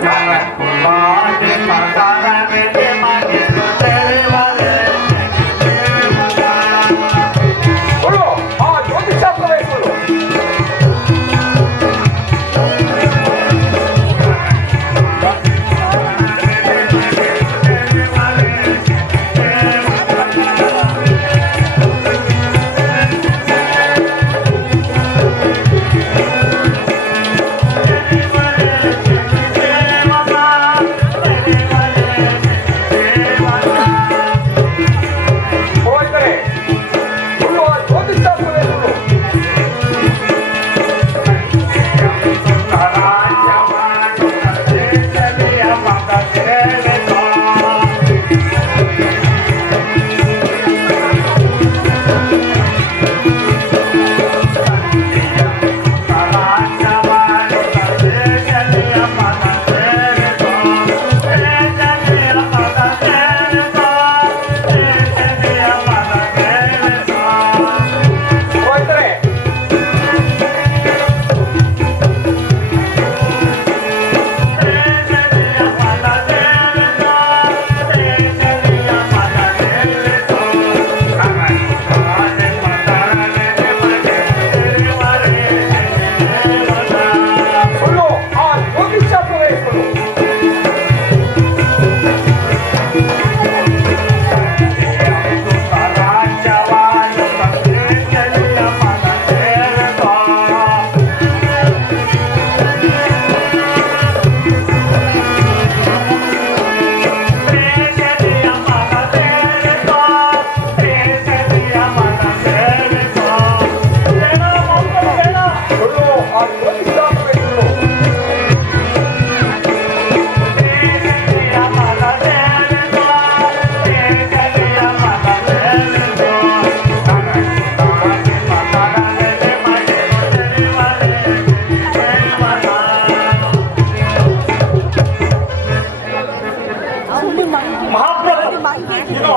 来，八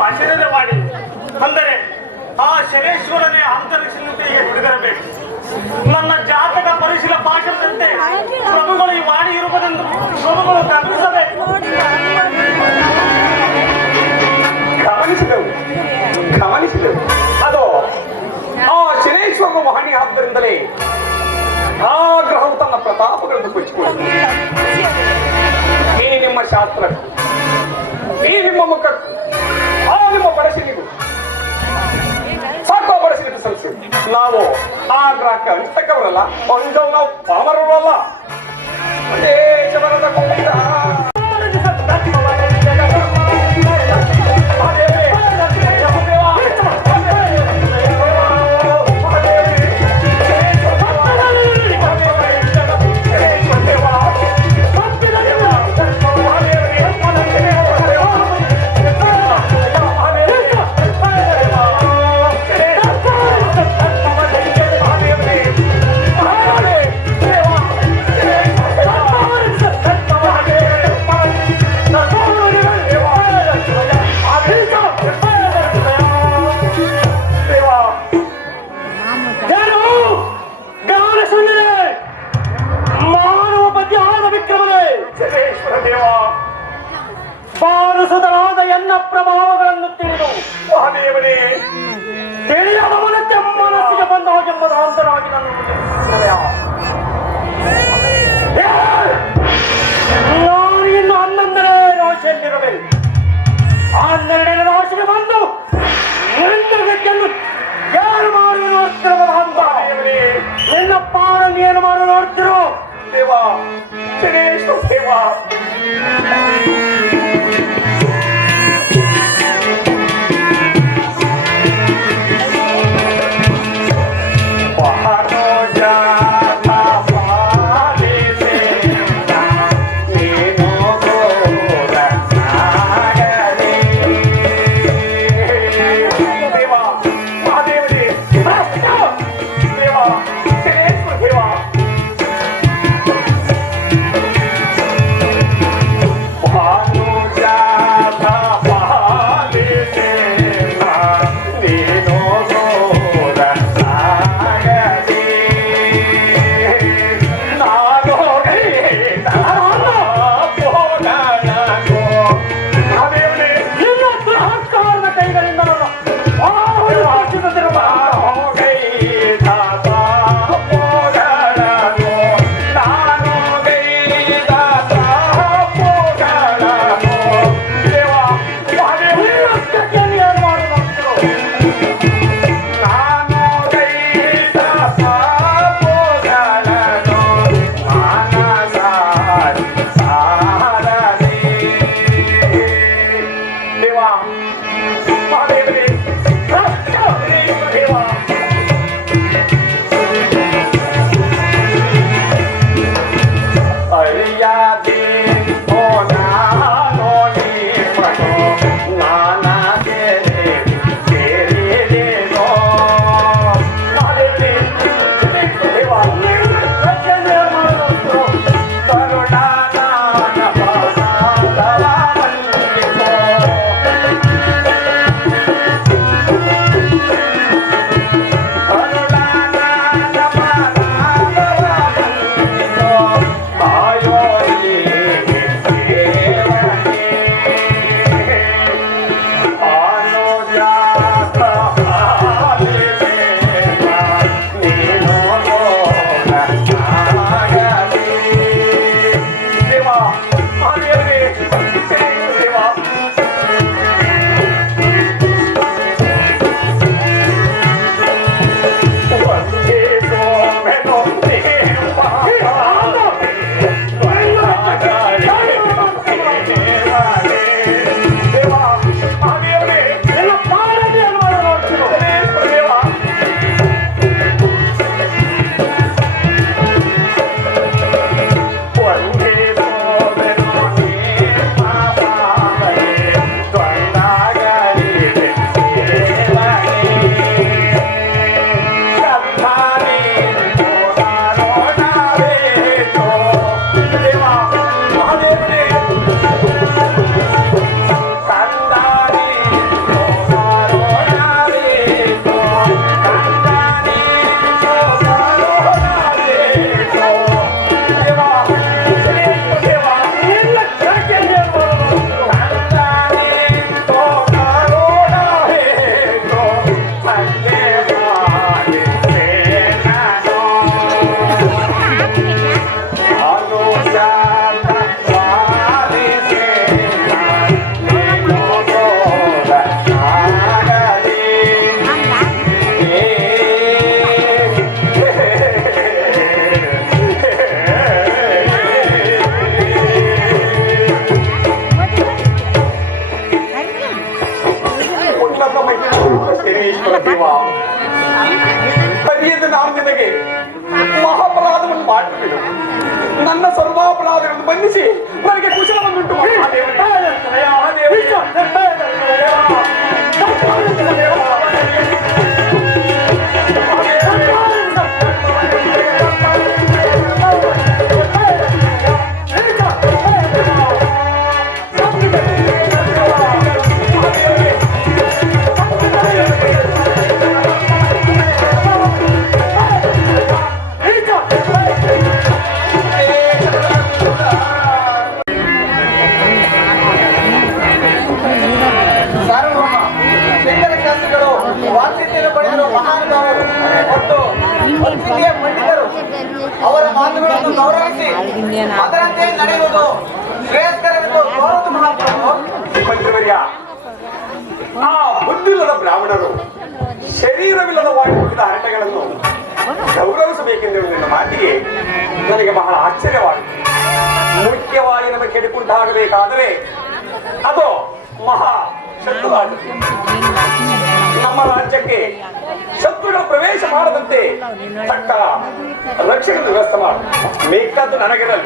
ಇದು ಮಾಡಿ ಅಂದರೆ ಆ ಶನೇಶ್ವರನೇ ಅಂತರಿಸಿನಂತೆ ಹುಡುಗರಬೇಕು. ನನ್ನ ಜಾತಕ ಪರಿಶೀಲ ಭಾಷಣದಂತೆ ಪ್ರಭುಗಳು ಈ ವಾಣಿ ಇರುವುದೆಂದು ಪ್ರಭುಗಳು ಗಮನಿಸಬೇಕು ಗಮನಿಸಿದೆವು. ಗಮನಿಸಿದೆವು. ಅದು, ಆ ಶನೇಶ್ವರ ವಾಣಿ ಆದ್ದರಿಂದಲೇ ಆ ಗ್ರಹವು ತನ್ನ ಪ್ರತಾಪಗಳನ್ನು ಕೊಚ್ಚಿಕೊಳ್ಳಿ ಈ ನಿಮ್ಮ ಶಾಸ್ತ್ರ ಈ ನಿಮ್ಮ ಮುಖಕ್ಕೂ ನಾವು ಆ ಗ್ರಹಕ್ಕೆ ಹಂಚತಕ್ಕವರಲ್ಲ ಒಂದವು ನಾವು ಪಾಮರವಲ್ಲ ದೇಶವರದ ಗೋವಿಂದ ದೇವ ಶನೇಶ್ವರ ದೇವ ದೇವ ಆರ್ಥಿಕೆಗೆ ಮಹಾಪರಾಧವನ್ನು ಮಾಡಿಬಿಟ್ಟಿದೆ ನನ್ನ ಸರ್ವಾಪರಾಧವನ್ನು ಬಂಧಿಸಿ ನನಗೆ ಕುಶಲವನ್ನುಂಟು ಮಾಡಿ. ಅವರ ಮಾತುಗಳನ್ನು ಗೌರವಿಸಿ ಅದರಂತೆ ನಡೆಯುವುದು ಶ್ರೇಯಸ್ಕರವೆಂದು ಗೌರವ ಮಹಾಪ್ರಭು ಮಂತ್ರಿವರ್ಯ ಆ ಬುದ್ಧಿಲ್ಲದ ಬ್ರಾಹ್ಮಣರು ಶರೀರವಿಲ್ಲದ ವಾಯು ಹುಟ್ಟಿದ ಹರಟೆಗಳನ್ನು ಗೌರವಿಸಬೇಕೆಂದು ನಿನ್ನ ಮಾತಿಗೆ ನನಗೆ ಬಹಳ ಆಶ್ಚರ್ಯವಾಗಿದೆ ಮುಖ್ಯವಾಗಿ ನಮಗೆ ಕೆಡುಕುಂಟಾಗಬೇಕಾದರೆ ಅದು ಮಹಾ ಶತ್ರುರಾಜ ನಮ್ಮ ರಾಜ್ಯಕ್ಕೆ ಶತ್ರುಗಳ ಪ್ರವೇಶ ಮಾಡದಂತೆ ತಕ್ಕ ರಕ್ಷಣೆ ವ್ಯವಸ್ಥೆ ಮಾಡು. ಮೇಕಾದ್ದು ನನಗಿರಲಿ.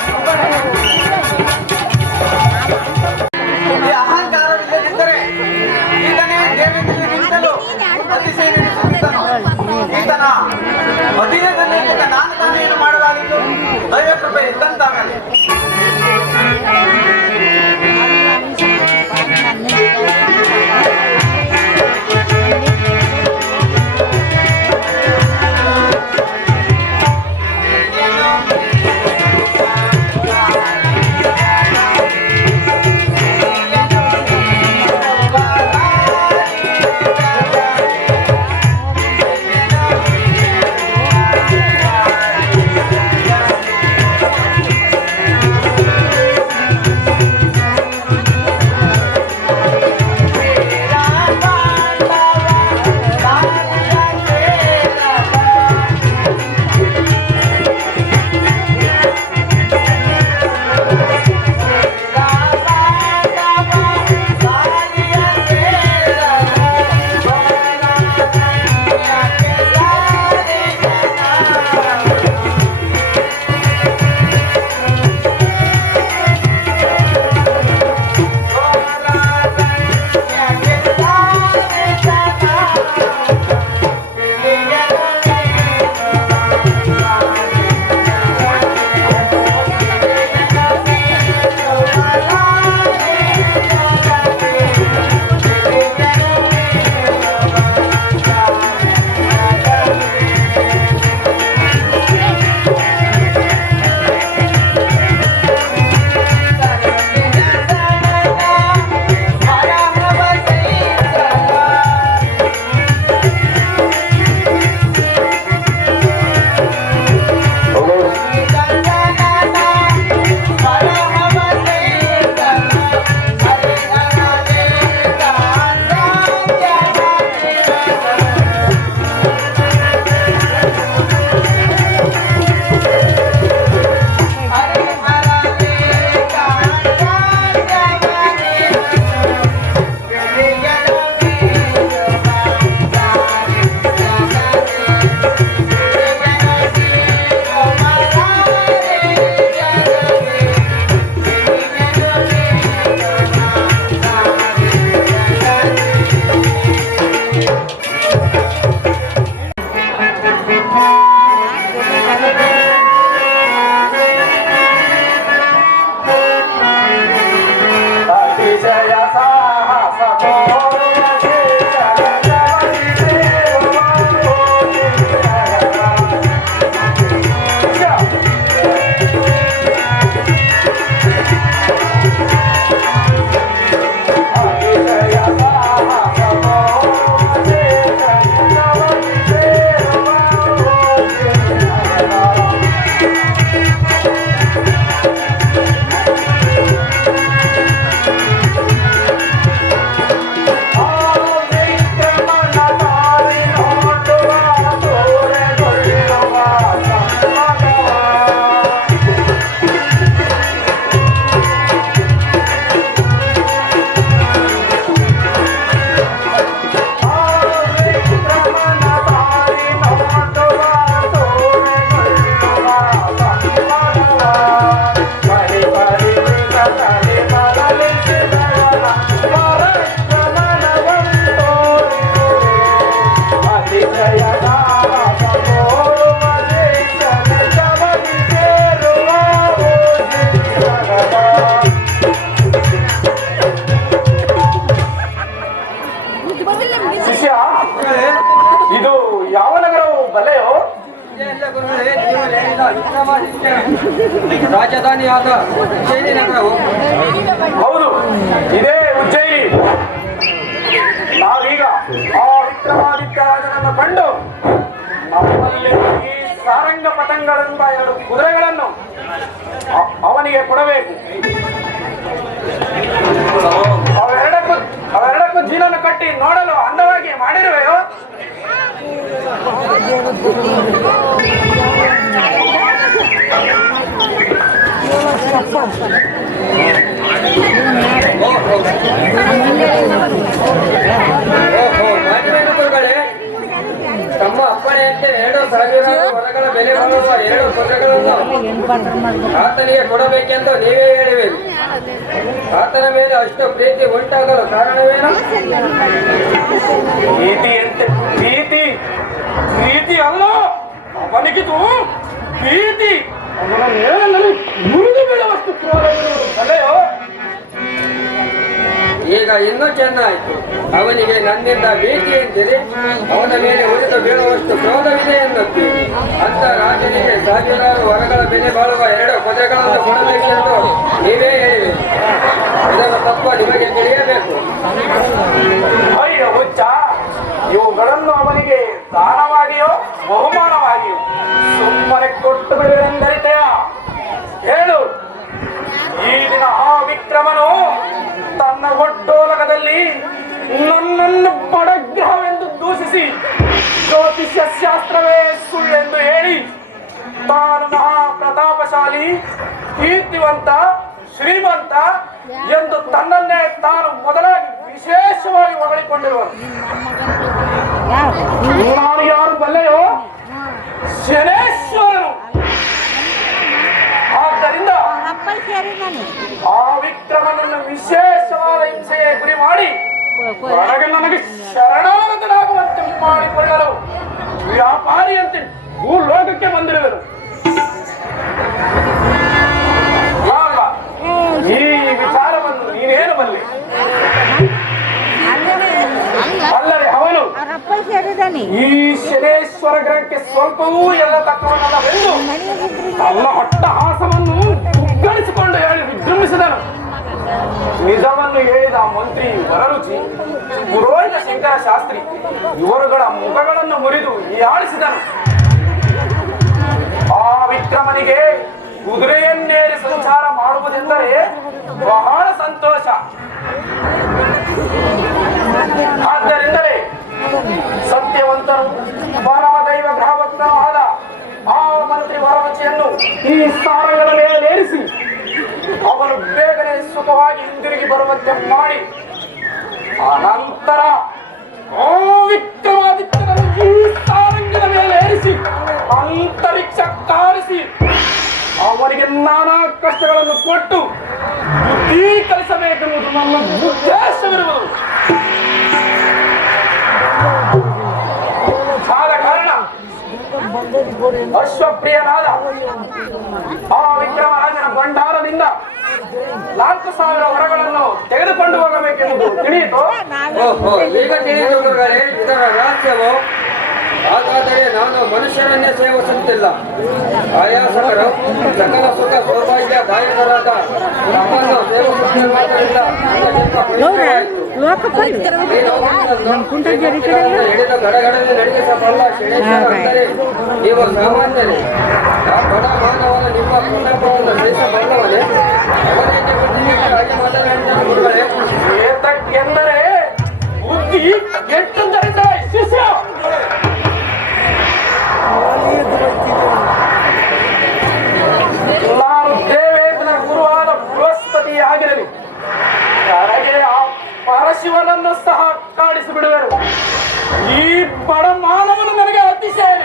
ರಾಜಧಾನಿಯಾದ ಉಜ್ಜಯಿನಿ ನಗರವು ಹೌದು, ಇದೇ ಉಜ್ಜಯಿನಿ. ನಾವೀಗ ಆ ಕಂಡು ನಮ್ಮಲ್ಲಿ ಈ ಸಾರಂಗ ಪತಂಗಳೆಂಬ ಎರಡು ಕುದುರೆಗಳನ್ನು ಅವನಿಗೆ ಕೊಡಬೇಕು. ಅವೆರಡಕ್ಕೂ ಅವೆರಡಕ್ಕೂ ಜೀವನ ಕಟ್ಟಿ ನೋಡಲು ಅಂದವಾಗಿ ಮಾಡಿರುವೆಯೋ? ತಮ್ಮ ಅಪ್ಪಣೆಯಂತೆ ಎರಡು ಸಾವಿರ ವರಗಳ ಬೆಲೆ ಬಾಳುವ ಎರಡು ಕುದುರೆಗಳನ್ನು ಆತನಿಗೆ ಕೊಡಬೇಕೆಂದು ನೀವೇ ಹೇಳಿವೆ ಆತನ ಮೇಲೆ ಅಷ್ಟು ಪ್ರೀತಿ ಉಂಟಾಗಲು ಕಾರಣವೇನು ಪ್ರೀತಿ ಅಂತ ಪ್ರೀತಿ? ಪ್ರೀತಿ ಅಲ್ಲ? ಅವನಿಗಿದು ಪ್ರೀತಿ. ಈಗ ಇನ್ನೂ ಚೆನ್ನಾಯಿತು. ಅವನಿಗೆ ನನ್ನಿಂದ ಭೀತಿ ಎಂದಿದೆ ಅವನ ಮೇಲೆ ಉಳಿದು ಬೀಳುವಷ್ಟು ಕ್ರೋಧವಿದೆ ಎನ್ನುತ್ತಿ ಅಂತ ರಾಜನಿಗೆ ಸಾವಿರಾರು ವರಗಳ ಬೆಲೆ ಬಾಳುವ ಎರಡು ಪದಗಳನ್ನು ಕೊಡಬೇಕೆಂದು ನೀವೇ ಹೇಳಿ ಇದರ ತತ್ವ ನಿಮಗೆ ತಿಳಿಯಬೇಕು. ಹುಚ್ಚ! ಇವುಗಳನ್ನು ಅವನಿಗೆ ದಾನವಾಗಿಯೋ ಬಹುಮಾನವಾಗಿಯೋ ಸುಮ್ಮನೆ ಕೊಟ್ಟು ಬಿಡುವೆಂದರಿತೆಯ ಹೇಳು. ಈ ದಿನ ಆ ವಿಕ್ರಮನು ತನ್ನ ಒಡ್ಡೋಲಕದಲ್ಲಿ ನನ್ನನ್ನು ಪಡಗ್ರಹವೆಂದು ದೂಷಿಸಿ ಜ್ಯೋತಿಷ್ಯ ಶಾಸ್ತ್ರವೇ ಸುಳ್ಳೆಂದು ಹೇಳಿ ತಾನು ಮಹಾ ಪ್ರತಾಪಶಾಲಿ ಕೀರ್ತಿವಂತ, ಶ್ರೀಮಂತ ಎಂದು ತನ್ನನ್ನೇ ತಾನು ಮೊದಲಾಗಿ ವಿಶೇಷವಾಗಿ ಹೊಗಳಿಕೊಂಡಿರುವನು ನಾನು ಯಾರು ಬಲ್ಲೆಯೋ? ಶನೇಶ್ವರನು. ಆದ್ದರಿಂದ ಆ ವಿಕ್ರಮನನ್ನು ವಿಶೇಷವಾದ ಹಿಂಸೆಗೆ ಗುರಿ ಮಾಡಿ ಒಳಗೆ ನನಗೆ ಶರಣಾಗತನಾಗುವಂತೆ ಮಾಡಿಕೊಳ್ಳಲು ವ್ಯಾಪಾರಿಯಂತೆ ಭೂಲೋಕಕ್ಕೆ ಬಂದಿರುವರು ಸೇರಿದಾನೆ ಈ ಶನೇಶ್ವರ ಗ್ರಹಕ್ಕೆ ಸ್ವಲ್ಪವೂ ಎಲ್ಲ ತಕ್ಕವನಲ್ಲವೆಂದು ತನ್ನ ಹೊಟ್ಟಹಾಸವನ್ನು ಉಗ್ಗಣಿಸಿಕೊಂಡು ಹೇಳಿ ವಿಜೃಂಭಿಸಿದನು. ನಿಜವನ್ನು ಹೇಳಿದ ಮಂತ್ರಿ ವರರುಚಿ, ಪುರೋಹಿತ ಶಂಕರ ಶಾಸ್ತ್ರಿ, ಇವರುಗಳ ಮುಖಗಳನ್ನು ಮುರಿದು ಹೀಯಾಳಿಸಿದನು. ಆ ವಿಕ್ರಮನಿಗೆ ಕುದುರೆಯನ್ನೇರಿ ಸಂಚಾರ ಮಾಡುವುದೆಂದರೆ ಬಹಳ ಸಂತೋಷ. ಆದ್ದರಿಂದಲೇ ಸತ್ಯವಂತನು ಪರಮ ದೈವ ಆ ಮಂತ್ರಿ ಭರವಸೆಯನ್ನು ಈ ಸ್ಥಾನಗಳ ಮೇಲೆ ಏರಿಸಿ ಅವರು ಬೇಗನೆ ಸುಖವಾಗಿ ಹಿಂದಿರುಗಿ ಬರುವಂತೆ ಮಾಡಿ. ಆ ವಿಕ್ರಮಾದಿತ್ಯನನ್ನು ಈ ಸ್ಥಾನಗಳ ಮೇಲೆ ಅಂತರಿಕ್ಷ ಕಾರಿಸಿ ಅವರಿಗೆ ನಾನಾ ಕಷ್ಟಗಳನ್ನು ಕೊಟ್ಟು ಬುದ್ಧಿ ಕಲಿಸಬೇಕೆಂಬುದು ನನ್ನ ಉದ್ದೇಶವಿರುವುದು. ಅಶ್ವಪ್ರಿಯನಾದ ಆ ವಿಕ್ರಮರಾಜನ ಭಂಡಾರದಿಂದ ನಾಲ್ಕು ಸಾವಿರ ವರಗಳನ್ನು ತೆಗೆದುಕೊಂಡು ಹೋಗಬೇಕೆಂದು ತಿಳಿಯಿತು. ಓಹೋ ಈಗ ತಿಳಿದು ಇದರ ರಹಸ್ಯವು ಹಾಗಾದರೆ ನಾನು ಮನುಷ್ಯರನ್ನೇ ಸೇವಿಸುತ್ತಿಲ್ಲ. ಆಯಾಸಕರು ಸಕಲ ಸುಖ ಸೌಭಾಗ್ಯ ದಾಯಕರಾದ ನಮ್ಮನ್ನು ಗಡಗಡನೆ ನಡಗಿಸಬಲ್ಲ ಶ್ರೇಷ್ಠರ ನೀವು ಸಾಮಾನ್ಯರೇ ಆ ಬಡ ಮಾನವನ ನಿಮ್ಮ ಪ್ರತಾಪವನ್ನು ಸಹಿಸಬಲ್ಲವನೇ ಅವನೇಕೆ ಬುದ್ಧಿಯುಕ್ತ ಹಾಗೆ ಮಾತನಾಡಿದನು ಗುರುಗಳೇ ಏತಕ್ಕೆಂದರೆ ಬುದ್ಧಿ ಕೆಟ್ಟದ್ದರಿಂದ ಶಿಷ್ಯ. ಶಿವನನ್ನು ಸಹ ಕಾಣಿಸಿಬಿಡುವರು. ಈ ಬಡ ಮಾನವನು ನನಗೆ ಅತಿಶಯ.